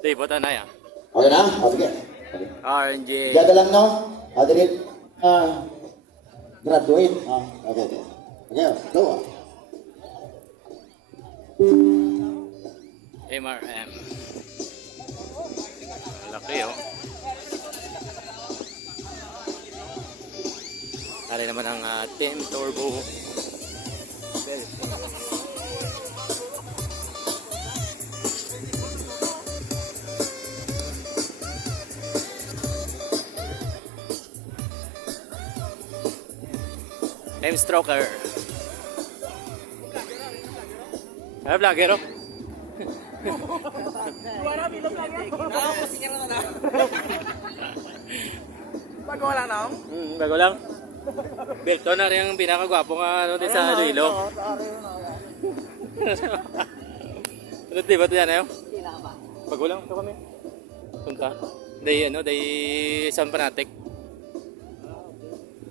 Di ba tanay ah? Okay na? O, sige. RNG. Diyan lang, no? O, dilit. Graduate. Okay, okay. Okay, go. MRM. Laki oh. Tali naman ang Team Turbo. M Stroker. Ay, vlogger oh. Bago lang na. Bago lang. Belto na rin ang pinakagwapong ano din sa Iloilo. Ano diba ito yan ayo? Bago lang ito kami. Punta. Day ano, day San Fanatic.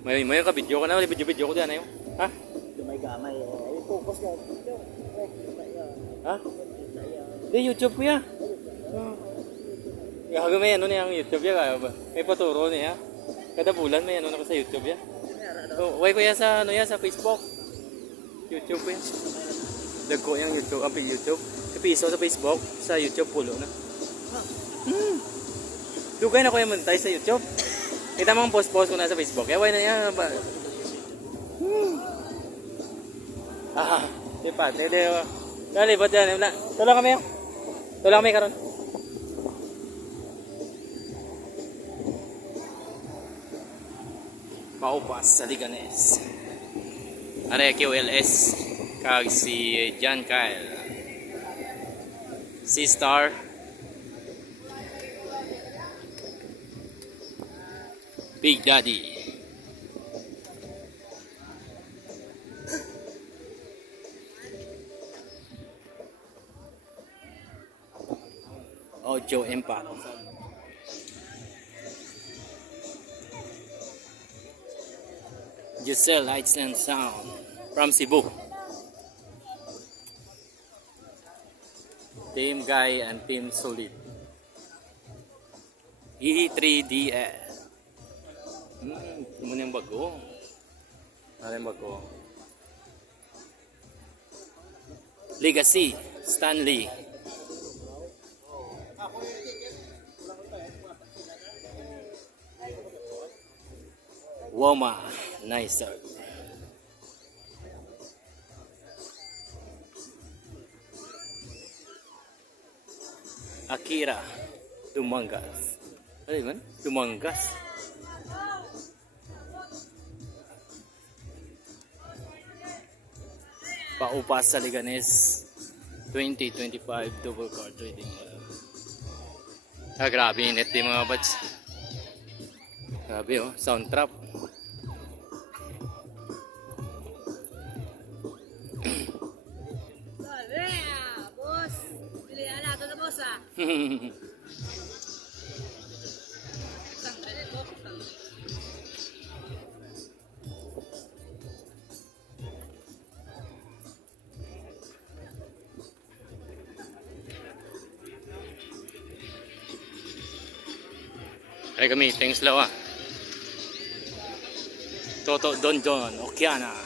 May ka-video ka na, video ko diyan ayo. Ha? May gamay. Ay, focus ka. Ha? Di YouTube ko ya. Gago may ano niya ang YouTube ya kaya ba? May paturo niya. Kada bulan may ano na ko sa YouTube ya. So, way ko ya sa ano ya sa Facebook. YouTube ya. Dag ko yung YouTube, ang YouTube. Sa piso sa Facebook, sa YouTube pulo na. Dugay na ko yung monetize sa YouTube. Kita mo ang post-post ko na sa Facebook. Kaya way na yan. Di pa. Dali, ba't yan? Tulong kami yun. Tulong kami karon. Paupas sa Liganes. Are QLS. Kag si John Kyle. Si Star. Big Daddy. Audio Impact. Giselle Lights and Sound from Cebu. Team Guy and Team Solid. E3DL. Ano yung bago? Ano yung bago? Legacy Stanley. Woma Nicer. Akira Dumangas. Ano yun? Dumangas. Paupas sa Liganes 2025 double card trading. Grabe init din mga bats. Grabe oh, sound trap. Boss, pilihan natin na boss ah. Ay kami, thanks lawa. Toto Don Don, Okiana.